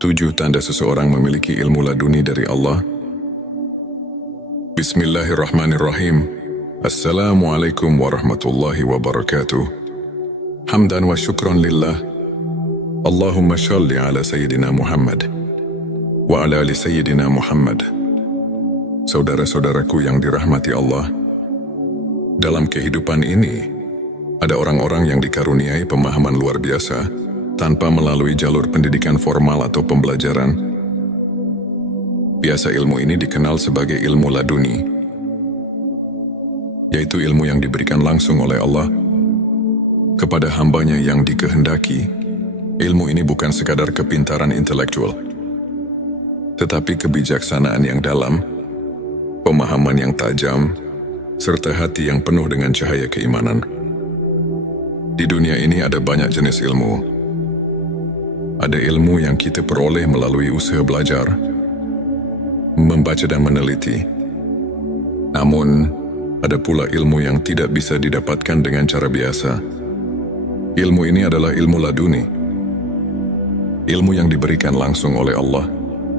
7 tanda seseorang memiliki ilmu laduni dari Allah. Bismillahirrahmanirrahim. Assalamualaikum warahmatullahi wabarakatuh. Hamdan wa syukran lillah. Allahumma shalli ala Sayyidina Muhammad wa ala ali Sayyidina Muhammad. Saudara-saudaraku yang dirahmati Allah, dalam kehidupan ini ada orang-orang yang dikaruniai pemahaman luar biasa tanpa melalui jalur pendidikan formal atau pembelajaran. Biasa ilmu ini dikenal sebagai ilmu laduni, yaitu ilmu yang diberikan langsung oleh Allah kepada hambanya yang dikehendaki. Ilmu ini bukan sekadar kepintaran intelektual, tetapi kebijaksanaan yang dalam, pemahaman yang tajam, serta hati yang penuh dengan cahaya keimanan. Di dunia ini ada banyak jenis ilmu. Ada ilmu yang kita peroleh melalui usaha belajar, membaca dan meneliti. Namun, ada pula ilmu yang tidak bisa didapatkan dengan cara biasa. Ilmu ini adalah ilmu laduni. Ilmu yang diberikan langsung oleh Allah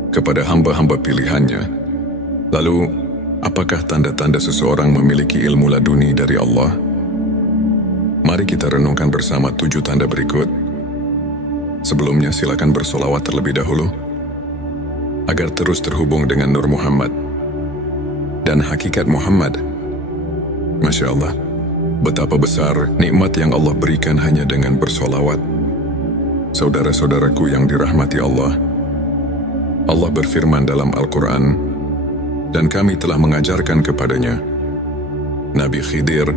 kepada hamba-hamba pilihannya. Lalu, apakah tanda-tanda seseorang memiliki ilmu laduni dari Allah? Mari kita renungkan bersama 7 tanda berikut. Sebelumnya silakan bersolawat terlebih dahulu agar terus terhubung dengan Nur Muhammad dan hakikat Muhammad. Masya Allah, betapa besar nikmat yang Allah berikan hanya dengan bersolawat. Saudara-saudaraku yang dirahmati Allah, Allah berfirman dalam Al-Quran, dan kami telah mengajarkan kepadanya, Nabi Khidir,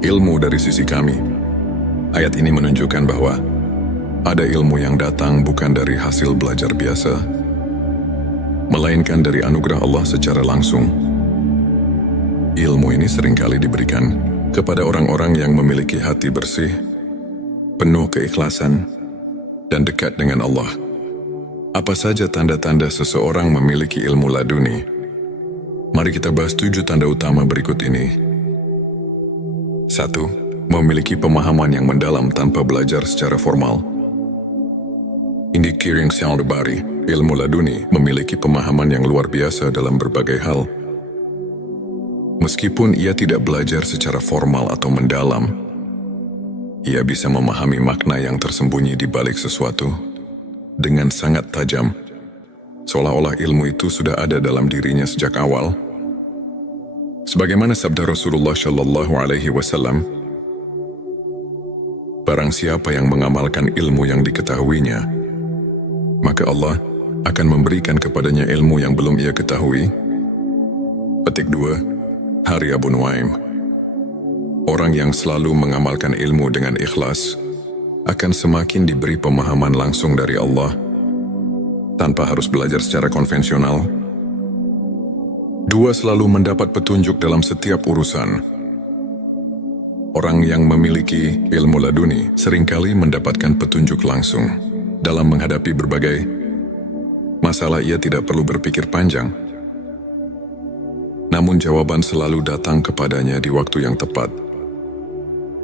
ilmu dari sisi kami. Ayat ini menunjukkan bahwa ada ilmu yang datang bukan dari hasil belajar biasa, melainkan dari anugerah Allah secara langsung. Ilmu ini seringkali diberikan kepada orang-orang yang memiliki hati bersih, penuh keikhlasan, dan dekat dengan Allah. Apa saja tanda-tanda seseorang memiliki ilmu laduni? Mari kita bahas 7 tanda utama berikut ini. 1. Memiliki pemahaman yang mendalam tanpa belajar secara formal. Indi Kiring Syaldabari, ilmu laduni, memiliki pemahaman yang luar biasa dalam berbagai hal. Meskipun ia tidak belajar secara formal atau mendalam, ia bisa memahami makna yang tersembunyi di balik sesuatu dengan sangat tajam, seolah-olah ilmu itu sudah ada dalam dirinya sejak awal. Sebagaimana sabda Rasulullah Shallallahu Alaihi Wasallam, barang siapa yang mengamalkan ilmu yang diketahuinya, maka Allah akan memberikan kepadanya ilmu yang belum ia ketahui. Petik 2. Hari Abu Nuaim. Orang yang selalu mengamalkan ilmu dengan ikhlas akan semakin diberi pemahaman langsung dari Allah tanpa harus belajar secara konvensional. 2. Selalu mendapat petunjuk dalam setiap urusan. Orang yang memiliki ilmu laduni seringkali mendapatkan petunjuk langsung. Dalam menghadapi berbagai masalah, ia tidak perlu berpikir panjang. Namun jawaban selalu datang kepadanya di waktu yang tepat.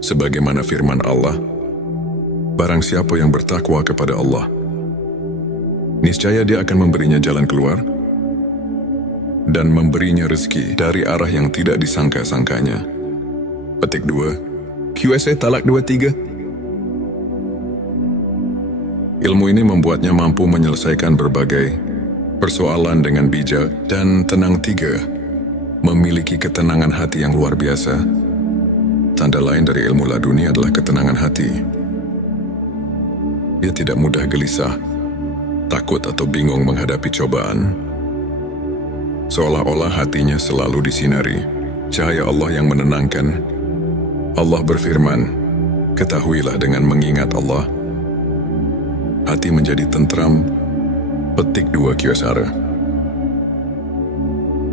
Sebagaimana firman Allah, barang siapa yang bertakwa kepada Allah, niscaya dia akan memberinya jalan keluar dan memberinya rezeki dari arah yang tidak disangka-sangkanya. Petik 2. QSA Talak 23. Ilmu ini membuatnya mampu menyelesaikan berbagai persoalan dengan bijak dan tenang. 3. Memiliki ketenangan hati yang luar biasa. Tanda lain dari ilmu laduni adalah ketenangan hati. Ia tidak mudah gelisah, takut atau bingung menghadapi cobaan. Seolah-olah hatinya selalu disinari cahaya Allah yang menenangkan. Allah berfirman, ketahuilah dengan mengingat Allah, hati menjadi tentram. Petik 2 Kyosara.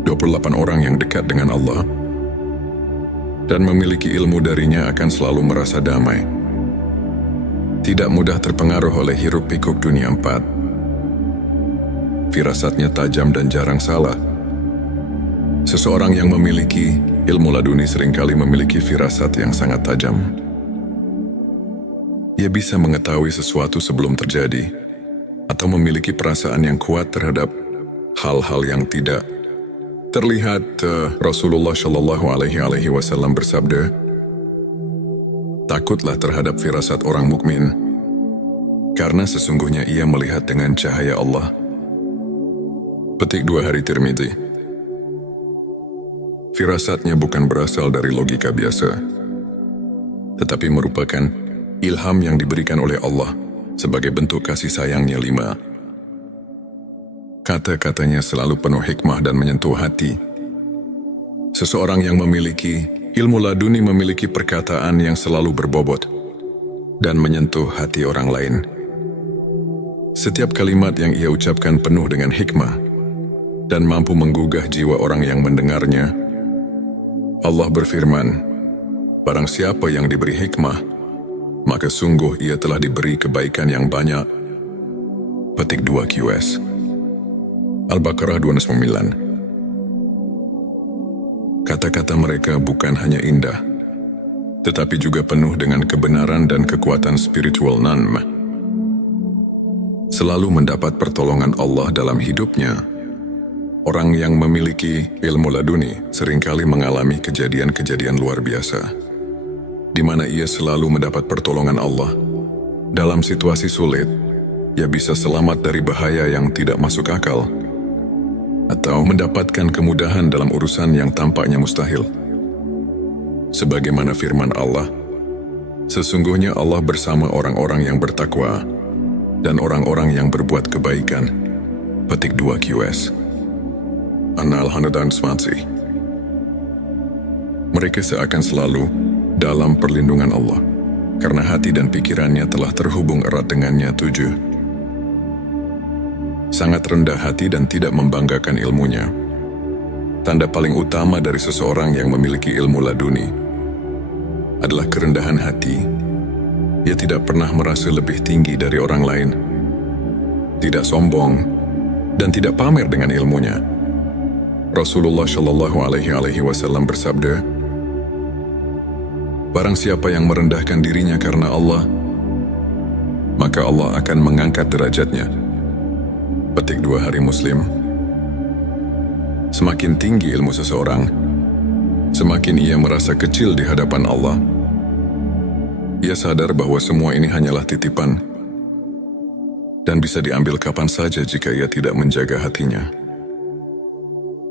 28 orang yang dekat dengan Allah dan memiliki ilmu darinya akan selalu merasa damai. Tidak mudah terpengaruh oleh hiruk-pikuk dunia 4. Firasatnya tajam dan jarang salah. Seseorang yang memiliki ilmu laduni seringkali memiliki firasat yang sangat tajam. Ia bisa mengetahui sesuatu sebelum terjadi, atau memiliki perasaan yang kuat terhadap hal-hal yang tidak terlihat. Rasulullah Shallallahu Alaihi Wasallam bersabda, "Takutlah terhadap firasat orang mukmin, karena sesungguhnya ia melihat dengan cahaya Allah." Petik 2 Hari Tirmidzi. Firasatnya bukan berasal dari logika biasa, tetapi merupakan ilham yang diberikan oleh Allah sebagai bentuk kasih sayangnya. 5. Kata-katanya selalu penuh hikmah dan menyentuh hati. Seseorang yang memiliki ilmu laduni memiliki perkataan yang selalu berbobot dan menyentuh hati orang lain. Setiap kalimat yang ia ucapkan penuh dengan hikmah dan mampu menggugah jiwa orang yang mendengarnya. Allah berfirman, "Barang siapa yang diberi hikmah, maka sungguh ia telah diberi kebaikan yang banyak." Petik 2 QS. Al-Baqarah 209. Kata-kata mereka bukan hanya indah, tetapi juga penuh dengan kebenaran dan kekuatan spiritual. Selalu mendapat pertolongan Allah dalam hidupnya. Orang yang memiliki ilmu laduni seringkali mengalami kejadian-kejadian luar biasa, di mana ia selalu mendapat pertolongan Allah. Dalam situasi sulit, ia bisa selamat dari bahaya yang tidak masuk akal, atau mendapatkan kemudahan dalam urusan yang tampaknya mustahil. Sebagaimana firman Allah, "Sesungguhnya Allah bersama orang-orang yang bertakwa dan orang-orang yang berbuat kebaikan." Petik 2 QS. An-Nahl 120. Mereka seakan selalu dalam perlindungan Allah, karena hati dan pikirannya telah terhubung erat dengannya. 7. Sangat rendah hati dan tidak membanggakan ilmunya. Tanda paling utama dari seseorang yang memiliki ilmu laduni adalah kerendahan hati. Ia tidak pernah merasa lebih tinggi dari orang lain, tidak sombong, dan tidak pamer dengan ilmunya. Rasulullah Shallallahu Alaihi Wasallam bersabda, "Barang siapa yang merendahkan dirinya karena Allah, maka Allah akan mengangkat derajatnya." Petik 2 Hari Muslim. Semakin tinggi ilmu seseorang, semakin ia merasa kecil di hadapan Allah. Ia sadar bahwa semua ini hanyalah titipan dan bisa diambil kapan saja jika ia tidak menjaga hatinya.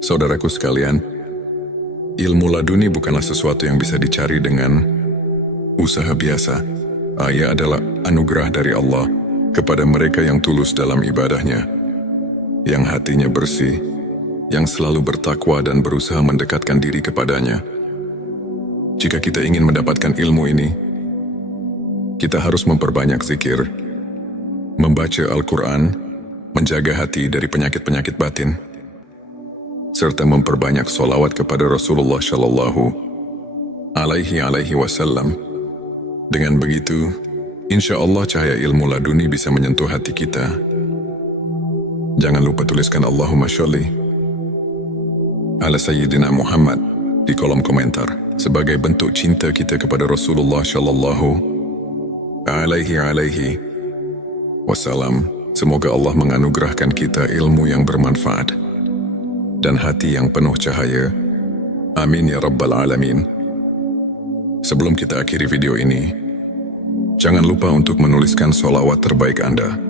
Saudaraku sekalian, ilmu laduni bukanlah sesuatu yang bisa dicari dengan usaha biasa. Ia adalah anugerah dari Allah kepada mereka yang tulus dalam ibadahnya, yang hatinya bersih, yang selalu bertakwa dan berusaha mendekatkan diri kepadanya. Jika kita ingin mendapatkan ilmu ini, kita harus memperbanyak zikir, membaca Al-Quran, menjaga hati dari penyakit-penyakit batin, serta memperbanyak sholawat kepada Rasulullah Shallallahu Alaihi Wasallam. Dengan begitu, insya Allah cahaya ilmu laduni bisa menyentuh hati kita. Jangan lupa tuliskan Allahumma sholli ala Sayyidina Muhammad di kolom komentar sebagai bentuk cinta kita kepada Rasulullah Shallallahu Alaihi Wasallam. Semoga Allah menganugerahkan kita ilmu yang bermanfaat dan hati yang penuh cahaya. Amin ya Rabbal Alamin. Sebelum kita akhiri video ini, jangan lupa untuk menuliskan sholawat terbaik Anda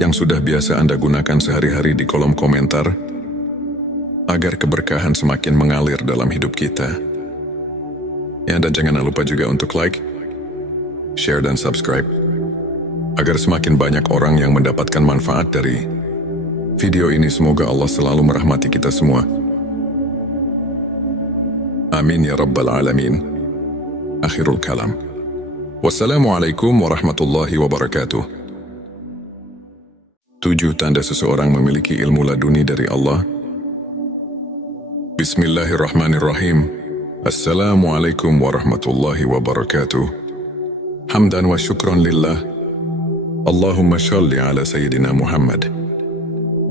yang sudah biasa Anda gunakan sehari-hari di kolom komentar, agar keberkahan semakin mengalir dalam hidup kita. Ya, dan jangan lupa juga untuk like, share, dan subscribe, agar semakin banyak orang yang mendapatkan manfaat dari video ini. Semoga Allah selalu merahmati kita semua. Amin ya Rabbal Alamin. Akhirul kalam. Wassalamualaikum warahmatullahi wabarakatuh. 7 tanda seseorang memiliki ilmu laduni dari Allah. Bismillahirrahmanirrahim. Assalamualaikum warahmatullahi wabarakatuh. Hamdan wa syukran lillah. Allahumma sholli ala Sayyidina Muhammad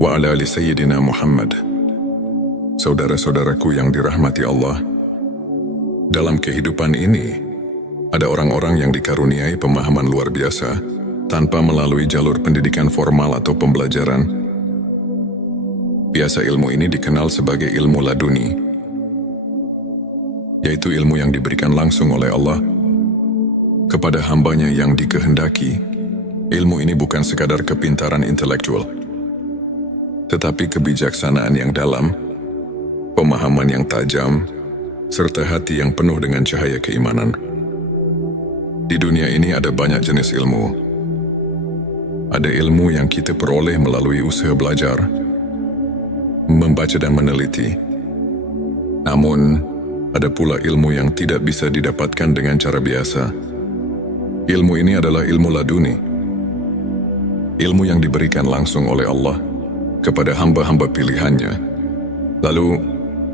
wa ala ali Sayyidina Muhammad. Saudara-saudaraku yang dirahmati Allah, dalam kehidupan ini ada orang-orang yang dikaruniai pemahaman luar biasa tanpa melalui jalur pendidikan formal atau pembelajaran. Biasa ilmu ini dikenal sebagai ilmu laduni, yaitu ilmu yang diberikan langsung oleh Allah kepada hambanya yang dikehendaki. Ilmu ini bukan sekadar kepintaran intelektual, tetapi kebijaksanaan yang dalam, pemahaman yang tajam, serta hati yang penuh dengan cahaya keimanan. Di dunia ini ada banyak jenis ilmu. Ada ilmu yang kita peroleh melalui usaha belajar, membaca dan meneliti. Namun, ada pula ilmu yang tidak bisa didapatkan dengan cara biasa. Ilmu ini adalah ilmu laduni. Ilmu yang diberikan langsung oleh Allah kepada hamba-hamba pilihannya. Lalu,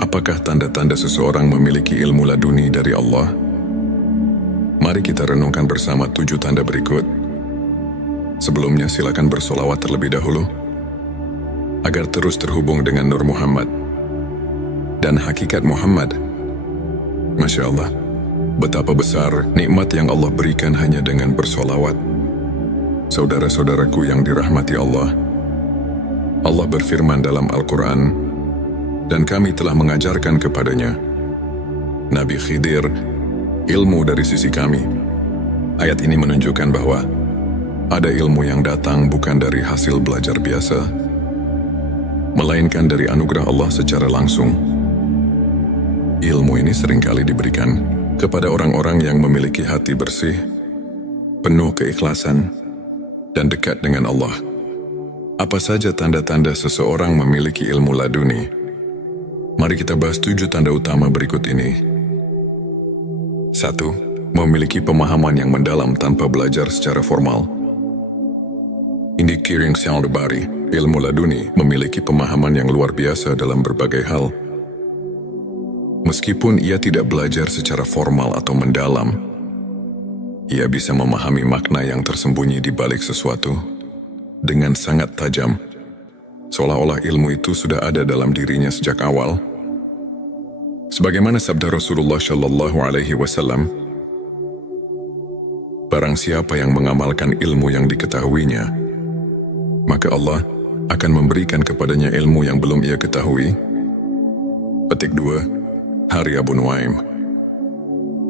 apakah tanda-tanda seseorang memiliki ilmu laduni dari Allah? Mari kita renungkan bersama 7 tanda berikut. Sebelumnya silakan bersolawat terlebih dahulu, agar terus terhubung dengan Nur Muhammad dan hakikat Muhammad. Masya Allah, betapa besar nikmat yang Allah berikan hanya dengan bersolawat. Saudara-saudaraku yang dirahmati Allah, Allah berfirman dalam Al-Quran, dan kami telah mengajarkan kepadanya, Nabi Khidir, ilmu dari sisi kami. Ayat ini menunjukkan bahwa ada ilmu yang datang bukan dari hasil belajar biasa, melainkan dari anugerah Allah secara langsung. Ilmu ini seringkali diberikan kepada orang-orang yang memiliki hati bersih, penuh keikhlasan, dan dekat dengan Allah. Apa saja tanda-tanda seseorang memiliki ilmu laduni? Mari kita bahas 7 tanda utama berikut ini. 1. Memiliki pemahaman yang mendalam tanpa belajar secara formal. Indi Kiring Saldabari, ilmu laduni memiliki pemahaman yang luar biasa dalam berbagai hal. Meskipun ia tidak belajar secara formal atau mendalam, ia bisa memahami makna yang tersembunyi di balik sesuatu dengan sangat tajam, seolah-olah ilmu itu sudah ada dalam dirinya sejak awal. Sebagaimana sabda Rasulullah Shallallahu Alaihi Wasallam, barang siapa yang mengamalkan ilmu yang diketahuinya, maka Allah akan memberikan kepadanya ilmu yang belum ia ketahui. Petik 2, Hari Abu Nuaim.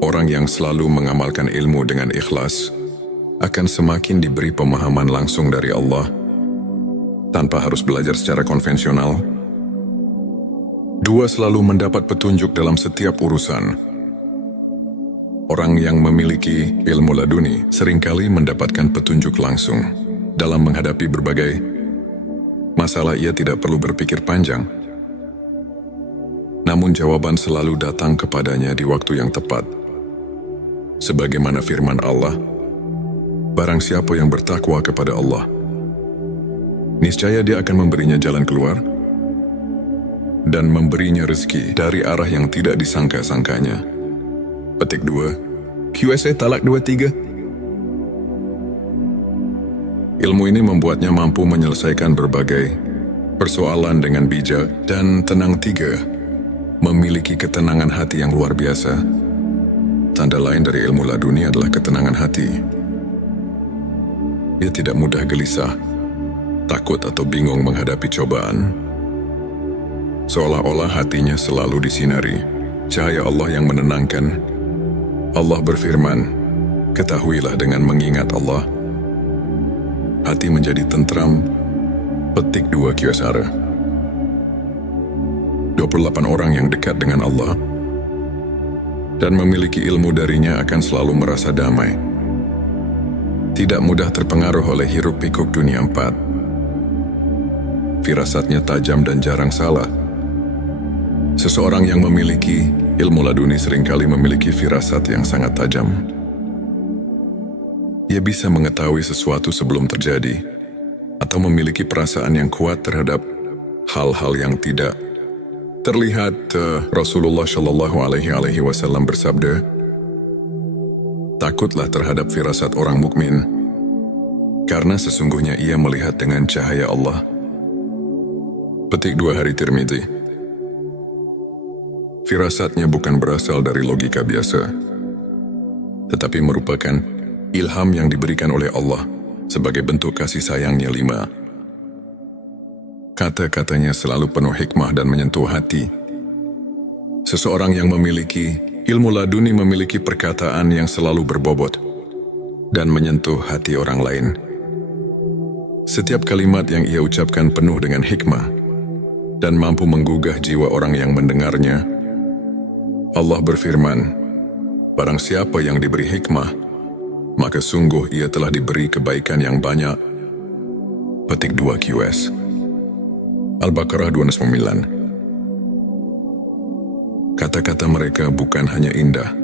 Orang yang selalu mengamalkan ilmu dengan ikhlas akan semakin diberi pemahaman langsung dari Allah tanpa harus belajar secara konvensional. 2. Selalu mendapat petunjuk dalam setiap urusan. Orang yang memiliki ilmu laduni seringkali mendapatkan petunjuk langsung. Dalam menghadapi berbagai masalah, ia tidak perlu berpikir panjang. Namun jawaban selalu datang kepadanya di waktu yang tepat. Sebagaimana firman Allah, barang siapa yang bertakwa kepada Allah, niscaya Dia akan memberinya jalan keluar dan memberinya rezeki dari arah yang tidak disangka-sangkanya. Petik 2, QSA Talak 23. Ilmu ini membuatnya mampu menyelesaikan berbagai persoalan dengan bijak dan tenang. 3. Memiliki ketenangan hati yang luar biasa. Tanda lain dari ilmu laduni adalah ketenangan hati. Ia tidak mudah gelisah, takut atau bingung menghadapi cobaan. Seolah-olah hatinya selalu disinari cahaya Allah yang menenangkan. Allah berfirman, ketahuilah dengan mengingat Allah, hati menjadi tentram. Petik 2 Kyosara. 28 orang yang dekat dengan Allah dan memiliki ilmu darinya akan selalu merasa damai. Tidak mudah terpengaruh oleh hiruk-pikuk dunia 4. Firasatnya tajam dan jarang salah. Seseorang yang memiliki ilmu laduni seringkali memiliki firasat yang sangat tajam. Ia bisa mengetahui sesuatu sebelum terjadi, atau memiliki perasaan yang kuat terhadap hal-hal yang tidak terlihat. Rasulullah Shallallahu Alaihi Wasallam bersabda, takutlah terhadap firasat orang mukmin, karena sesungguhnya ia melihat dengan cahaya Allah. Petik 2 Hari Tirmidzi. Firasatnya bukan berasal dari logika biasa, tetapi merupakan ilham yang diberikan oleh Allah sebagai bentuk kasih sayangnya. 5. Kata-katanya selalu penuh hikmah dan menyentuh hati. Seseorang yang memiliki ilmu laduni memiliki perkataan yang selalu berbobot dan menyentuh hati orang lain. Setiap kalimat yang ia ucapkan penuh dengan hikmah dan mampu menggugah jiwa orang yang mendengarnya. Allah berfirman, barang siapa yang diberi hikmah, maka sungguh ia telah diberi kebaikan yang banyak. Petik 2 QS. Al-Baqarah 29. Kata-kata mereka bukan hanya indah,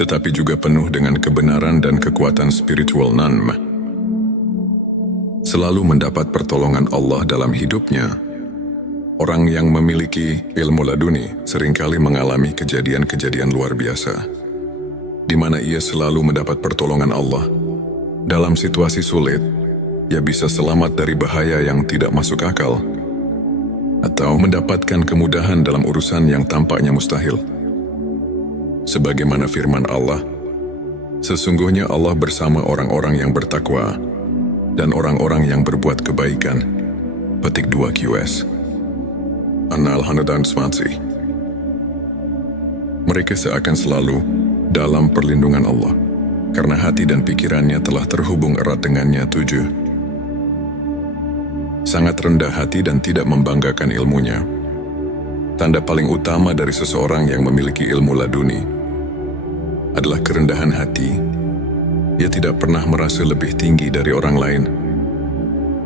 tetapi juga penuh dengan kebenaran dan kekuatan spiritual. Selalu mendapat pertolongan Allah dalam hidupnya. Orang yang memiliki ilmu laduni seringkali mengalami kejadian-kejadian luar biasa, di mana ia selalu mendapat pertolongan Allah. Dalam situasi sulit, ia bisa selamat dari bahaya yang tidak masuk akal, atau mendapatkan kemudahan dalam urusan yang tampaknya mustahil. Sebagaimana firman Allah, sesungguhnya Allah bersama orang-orang yang bertakwa dan orang-orang yang berbuat kebaikan. Petik 2 QS. An-Nahl 120. Mereka seakan selalu dalam perlindungan Allah, karena hati dan pikirannya telah terhubung erat dengannya. 7. Sangat rendah hati dan tidak membanggakan ilmunya. Tanda paling utama dari seseorang yang memiliki ilmu laduni adalah kerendahan hati. Ia tidak pernah merasa lebih tinggi dari orang lain,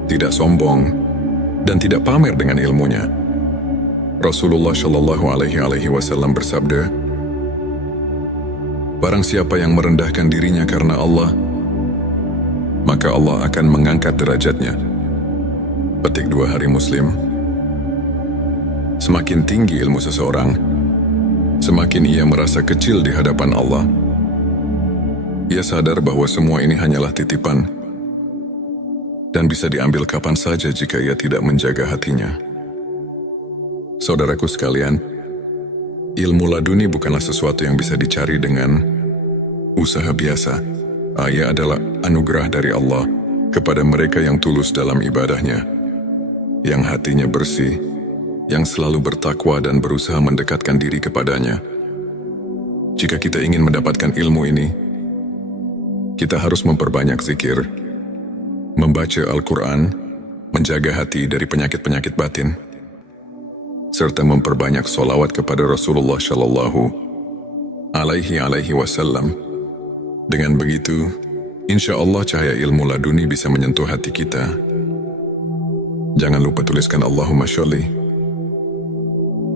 tidak sombong, dan tidak pamer dengan ilmunya. Rasulullah Shallallahu Alaihi Wasallam bersabda, barang siapa yang merendahkan dirinya karena Allah, maka Allah akan mengangkat derajatnya. Petik 2 Hari Muslim. Semakin tinggi ilmu seseorang, semakin ia merasa kecil di hadapan Allah. Ia sadar bahwa semua ini hanyalah titipan dan bisa diambil kapan saja jika ia tidak menjaga hatinya. Saudaraku sekalian, ilmu laduni bukanlah sesuatu yang bisa dicari dengan usaha biasa. Ia adalah anugerah dari Allah kepada mereka yang tulus dalam ibadahnya, yang hatinya bersih, yang selalu bertakwa dan berusaha mendekatkan diri kepadanya. Jika kita ingin mendapatkan ilmu ini, kita harus memperbanyak zikir, membaca Al-Quran, menjaga hati dari penyakit-penyakit batin, serta memperbanyak sholawat kepada Rasulullah Shallallahu Alaihi Wasallam. Dengan begitu, insya Allah cahaya ilmu laduni bisa menyentuh hati kita. Jangan lupa tuliskan Allahumma sholli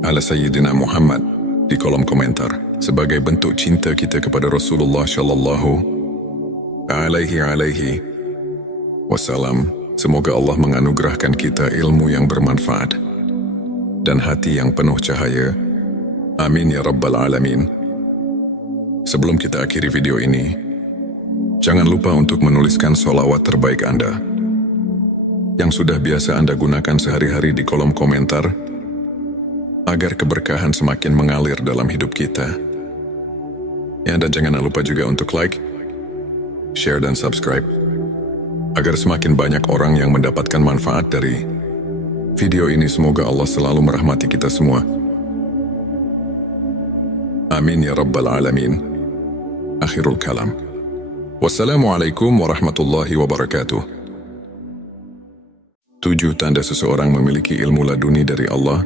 ala Sayyidina Muhammad di kolom komentar sebagai bentuk cinta kita kepada Rasulullah Shallallahu Alaihi Wasallam. Semoga Allah menganugerahkan kita ilmu yang bermanfaat dan hati yang penuh cahaya. Amin ya Rabbal Alamin. Sebelum kita akhiri video ini, jangan lupa untuk menuliskan sholawat terbaik Anda yang sudah biasa Anda gunakan sehari-hari di kolom komentar, agar keberkahan semakin mengalir dalam hidup kita. Ya, dan jangan lupa juga untuk like, share, dan subscribe, agar semakin banyak orang yang mendapatkan manfaat dari video ini. Semoga Allah selalu merahmati kita semua. Amin ya Rabbal Alamin. Akhirul kalam. Wassalamualaikum warahmatullahi wabarakatuh. 7 tanda seseorang memiliki ilmu laduni dari Allah.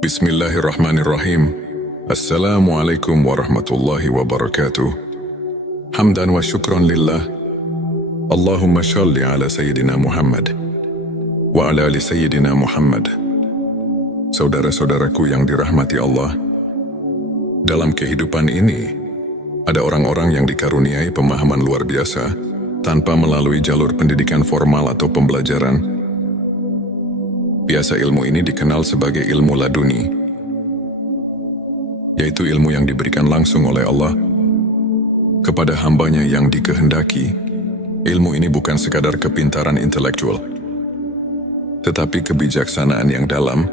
Bismillahirrahmanirrahim. Assalamualaikum warahmatullahi wabarakatuh. Hamdan wa syukran lillah. Allahumma shalli ala Sayyidina Muhammad wa ala ali Sayyidina Muhammad. Saudara-saudaraku yang dirahmati Allah, dalam kehidupan ini, ada orang-orang yang dikaruniai pemahaman luar biasa tanpa melalui jalur pendidikan formal atau pembelajaran. Biasa ilmu ini dikenal sebagai ilmu laduni, yaitu ilmu yang diberikan langsung oleh Allah kepada hambanya yang dikehendaki. Ilmu ini bukan sekadar kepintaran intelektual, tetapi kebijaksanaan yang dalam,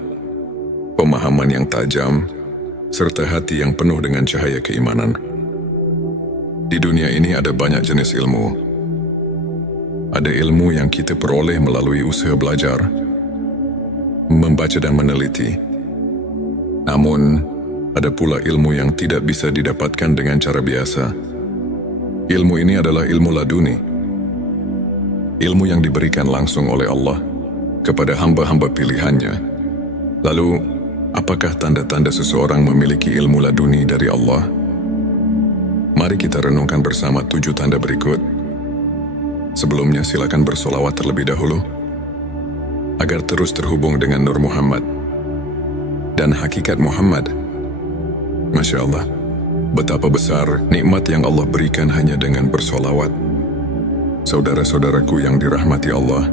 pemahaman yang tajam, serta hati yang penuh dengan cahaya keimanan. Di dunia ini ada banyak jenis ilmu, Ada ilmu yang kita peroleh melalui usaha belajar, membaca dan meneliti. Namun, ada pula ilmu yang tidak bisa didapatkan dengan cara biasa. Ilmu ini adalah ilmu laduni. Ilmu yang diberikan langsung oleh Allah kepada hamba-hamba pilihannya. Lalu, apakah tanda-tanda seseorang memiliki ilmu laduni dari Allah? Mari kita renungkan bersama 7 tanda berikut. Sebelumnya silakan bersolawat terlebih dahulu, agar terus terhubung dengan Nur Muhammad dan hakikat Muhammad. Masya Allah, betapa besar nikmat yang Allah berikan hanya dengan bersolawat. Saudara-saudaraku yang dirahmati Allah,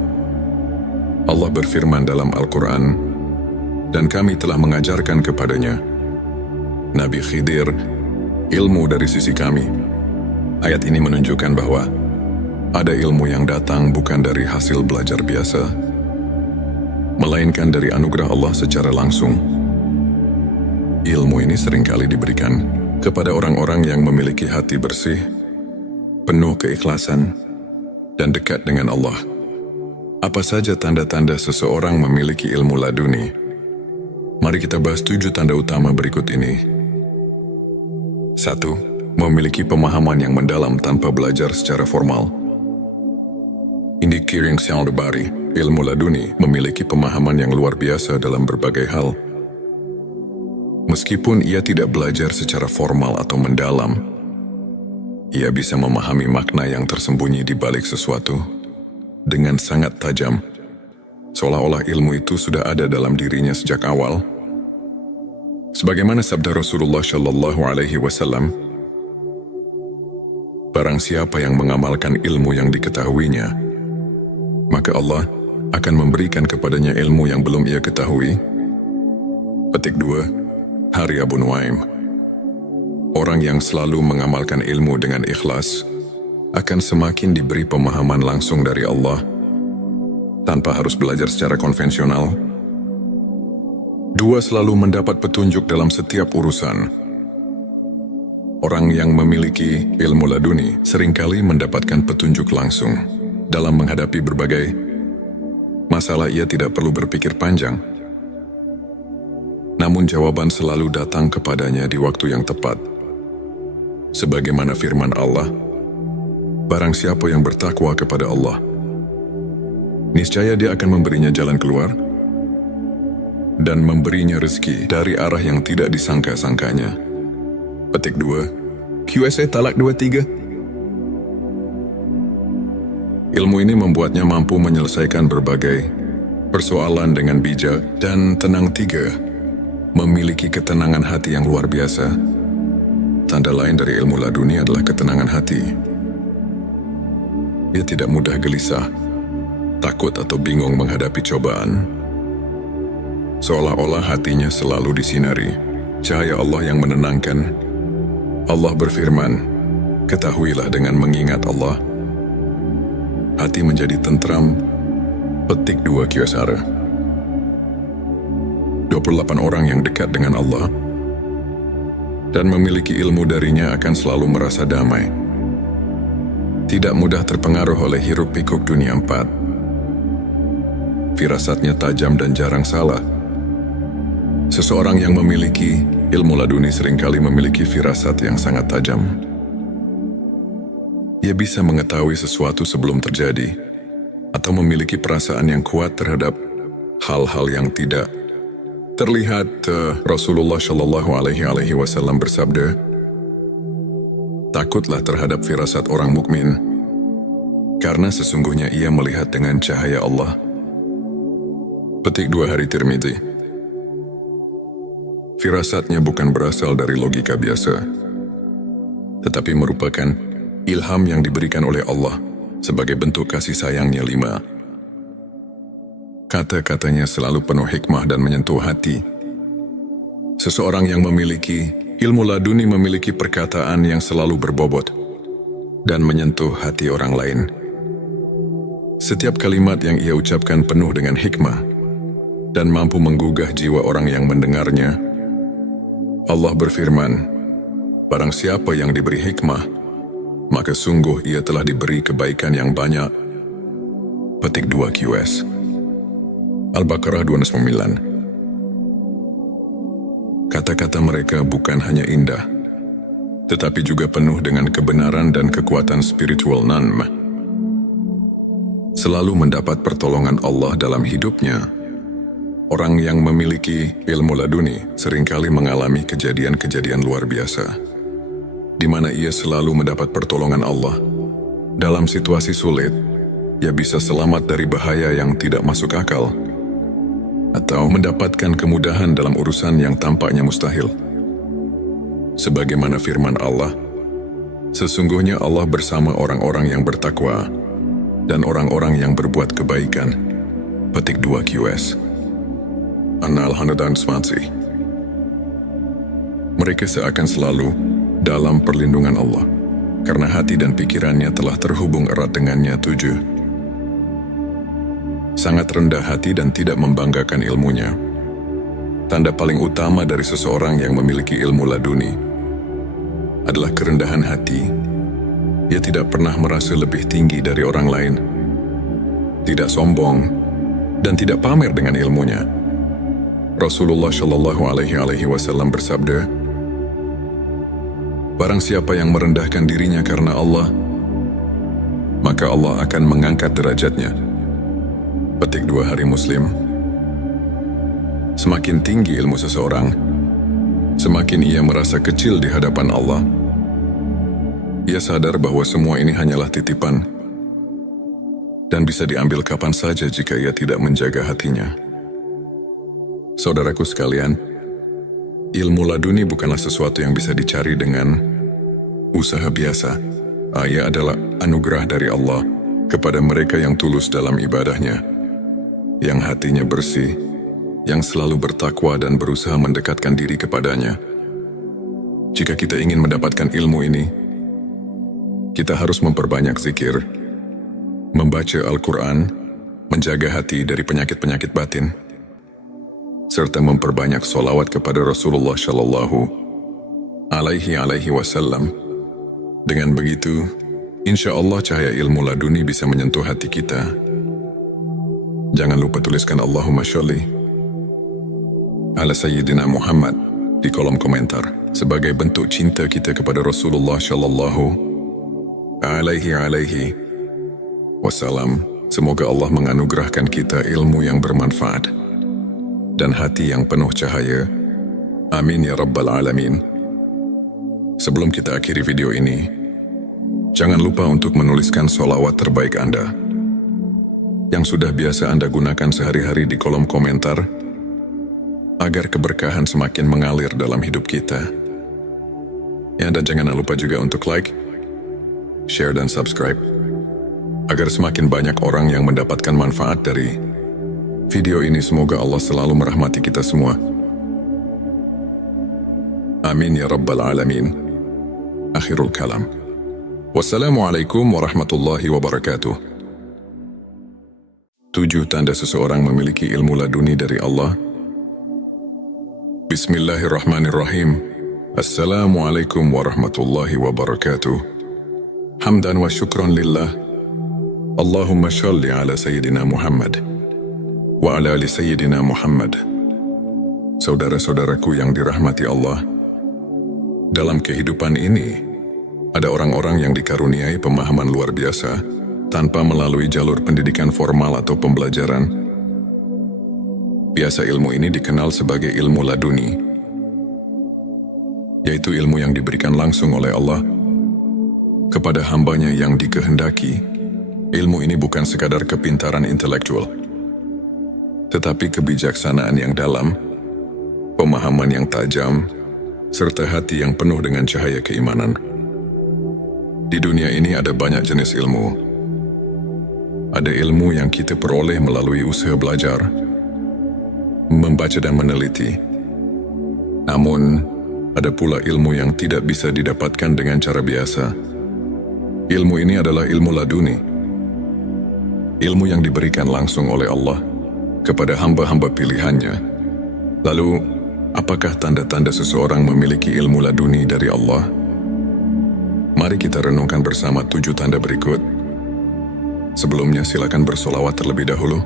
Allah berfirman dalam Al-Quran, dan kami telah mengajarkan kepadanya, Nabi Khidir, ilmu dari sisi kami. Ayat ini menunjukkan bahwa ada ilmu yang datang bukan dari hasil belajar biasa, melainkan dari anugerah Allah secara langsung. Ilmu ini seringkali diberikan kepada orang-orang yang memiliki hati bersih, penuh keikhlasan, dan dekat dengan Allah. Apa saja tanda-tanda seseorang memiliki ilmu laduni? Mari kita bahas 7 tanda utama berikut ini. 1. Memiliki pemahaman yang mendalam tanpa belajar secara formal. Indi Kiring Syaldabari, ilmu laduni memiliki pemahaman yang luar biasa dalam berbagai hal. Meskipun ia tidak belajar secara formal atau mendalam, ia bisa memahami makna yang tersembunyi di balik sesuatu dengan sangat tajam, seolah-olah ilmu itu sudah ada dalam dirinya sejak awal. Sebagaimana sabda Rasulullah Shallallahu Alaihi Wasallam, barang siapa yang mengamalkan ilmu yang diketahuinya, maka Allah akan memberikan kepadanya ilmu yang belum ia ketahui. Petik 2, Hari Abu Nuaim. Orang yang selalu mengamalkan ilmu dengan ikhlas akan semakin diberi pemahaman langsung dari Allah tanpa harus belajar secara konvensional. 2. Selalu mendapat petunjuk dalam setiap urusan. Orang yang memiliki ilmu laduni seringkali mendapatkan petunjuk langsung dalam menghadapi berbagai masalah. Ia tidak perlu berpikir panjang, namun jawaban selalu datang kepadanya di waktu yang tepat. Sebagaimana firman Allah, barang siapa yang bertakwa kepada Allah, niscaya Dia akan memberinya jalan keluar dan memberinya rezeki dari arah yang tidak disangka-sangkanya. Petik 2, QSA Talak 23. Ilmu ini membuatnya mampu menyelesaikan berbagai persoalan dengan bijak dan tenang. 3. Memiliki ketenangan hati yang luar biasa. Tanda lain dari ilmu laduni adalah ketenangan hati. Ia tidak mudah gelisah, takut atau bingung menghadapi cobaan. Seolah-olah hatinya selalu disinari cahaya Allah yang menenangkan. Allah berfirman, ketahuilah dengan mengingat Allah, hati menjadi tentram. Petik 2 Kyosara. 28 orang yang dekat dengan Allah dan memiliki ilmu darinya akan selalu merasa damai. Tidak mudah terpengaruh oleh hiruk-pikuk dunia 4. Firasatnya tajam dan jarang salah. Seseorang yang memiliki ilmu laduni seringkali memiliki firasat yang sangat tajam. Ia bisa mengetahui sesuatu sebelum terjadi, atau memiliki perasaan yang kuat terhadap hal-hal yang tidak terlihat. Rasulullah Shallallahu Alaihi Wasallam bersabda, takutlah terhadap firasat orang mukmin, karena sesungguhnya ia melihat dengan cahaya Allah. Petik 2 Hari Tirmidzi. Firasatnya bukan berasal dari logika biasa, tetapi merupakan ilham yang diberikan oleh Allah sebagai bentuk kasih sayangnya. 5. Kata-katanya selalu penuh hikmah dan menyentuh hati. Seseorang yang memiliki ilmu laduni memiliki perkataan yang selalu berbobot dan menyentuh hati orang lain. Setiap kalimat yang ia ucapkan penuh dengan hikmah dan mampu menggugah jiwa orang yang mendengarnya. Allah berfirman, barang siapa yang diberi hikmah, maka sungguh ia telah diberi kebaikan yang banyak. Petik 2 QS. Al-Baqarah 209. Kata-kata mereka bukan hanya indah, tetapi juga penuh dengan kebenaran dan kekuatan spiritual Nanm. Selalu mendapat pertolongan Allah dalam hidupnya. Orang yang memiliki ilmu laduni seringkali mengalami kejadian-kejadian luar biasa, di mana ia selalu mendapat pertolongan Allah. Dalam situasi sulit, ia bisa selamat dari bahaya yang tidak masuk akal, atau mendapatkan kemudahan dalam urusan yang tampaknya mustahil. Sebagaimana firman Allah, sesungguhnya Allah bersama orang-orang yang bertakwa dan orang-orang yang berbuat kebaikan. Petik 2 QS. An-Nahl 120. Mereka seakan selalu dalam perlindungan Allah, karena hati dan pikirannya telah terhubung erat dengannya. 7. Sangat rendah hati dan tidak membanggakan ilmunya. Tanda paling utama dari seseorang yang memiliki ilmu laduni adalah kerendahan hati. Ia tidak pernah merasa lebih tinggi dari orang lain, tidak sombong, dan tidak pamer dengan ilmunya. Rasulullah Shallallahu Alaihi Wasallam bersabda, "Barang siapa yang merendahkan dirinya karena Allah, maka Allah akan mengangkat derajatnya." Petik 2 Hari Muslim. Semakin tinggi ilmu seseorang, semakin ia merasa kecil di hadapan Allah. Ia sadar bahwa semua ini hanyalah titipan dan bisa diambil kapan saja jika ia tidak menjaga hatinya. Saudaraku sekalian, ilmu laduni bukanlah sesuatu yang bisa dicari dengan usaha biasa. Ia adalah anugerah dari Allah kepada mereka yang tulus dalam ibadahnya, yang hatinya bersih, yang selalu bertakwa dan berusaha mendekatkan diri kepadanya. Jika kita ingin mendapatkan ilmu ini, kita harus memperbanyak zikir, membaca Al-Quran, menjaga hati dari penyakit-penyakit batin, serta memperbanyak sholawat kepada Rasulullah Shallallahu Alaihi Wasallam. Dengan begitu, insya Allah cahaya ilmu laduni bisa menyentuh hati kita. Jangan lupa tuliskan Allahumma sholli ala Sayyidina Muhammad di kolom komentar sebagai bentuk cinta kita kepada Rasulullah Shallallahu Alaihi Wasallam. Semoga Allah menganugerahkan kita ilmu yang bermanfaat dan hati yang penuh cahaya. Amin ya Rabbal Alamin. Sebelum kita akhiri video ini, jangan lupa untuk menuliskan sholawat terbaik Anda yang sudah biasa Anda gunakan sehari-hari di kolom komentar, agar keberkahan semakin mengalir dalam hidup kita. Ya, dan jangan lupa juga untuk like, share, dan subscribe, agar semakin banyak orang yang mendapatkan manfaat dari video ini. Semoga Allah selalu merahmati kita semua. Amin ya Rabbal Alamin. Akhirul kalam. Wassalamualaikum warahmatullahi wabarakatuh. 7 tanda seseorang memiliki ilmu laduni dari Allah. Bismillahirrahmanirrahim. Assalamualaikum warahmatullahi wabarakatuh. Hamdan wa syukran lillah. Allahumma shalli ala Sayyidina Muhammad wa ala ali Sayyidina Muhammad. Saudara-saudaraku yang dirahmati Allah, dalam kehidupan ini ada orang-orang yang dikaruniai pemahaman luar biasa tanpa melalui jalur pendidikan formal atau pembelajaran. Biasa ilmu ini dikenal sebagai ilmu laduni, yaitu ilmu yang diberikan langsung oleh Allah kepada hambanya yang dikehendaki. Ilmu ini bukan sekadar kepintaran intelektual, tetapi kebijaksanaan yang dalam, pemahaman yang tajam, serta hati yang penuh dengan cahaya keimanan. Di dunia ini ada banyak jenis ilmu. Ada ilmu yang kita peroleh melalui usaha belajar, membaca dan meneliti. Namun, ada pula ilmu yang tidak bisa didapatkan dengan cara biasa. Ilmu ini adalah ilmu laduni. Ilmu yang diberikan langsung oleh Allah kepada hamba-hamba pilihannya. Lalu, apakah tanda-tanda seseorang memiliki ilmu laduni dari Allah? Mari kita renungkan bersama 7 tanda berikut. Sebelumnya silakan bersolawat terlebih dahulu,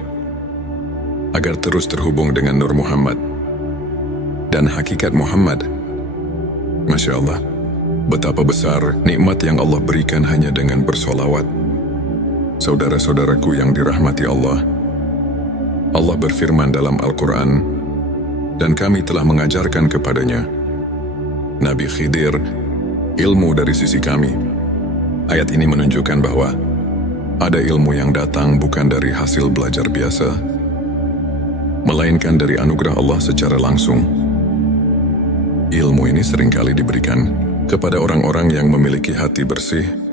agar terus terhubung dengan Nur Muhammad dan hakikat Muhammad. Masya Allah, betapa besar nikmat yang Allah berikan hanya dengan bersolawat. Saudara-saudaraku yang dirahmati Allah, Allah berfirman dalam Al-Quran, dan kami telah mengajarkan kepadanya, Nabi Khidir, ilmu dari sisi kami. Ayat ini menunjukkan bahwa ada ilmu yang datang bukan dari hasil belajar biasa, melainkan dari anugerah Allah secara langsung. Ilmu ini seringkali diberikan kepada orang-orang yang memiliki hati bersih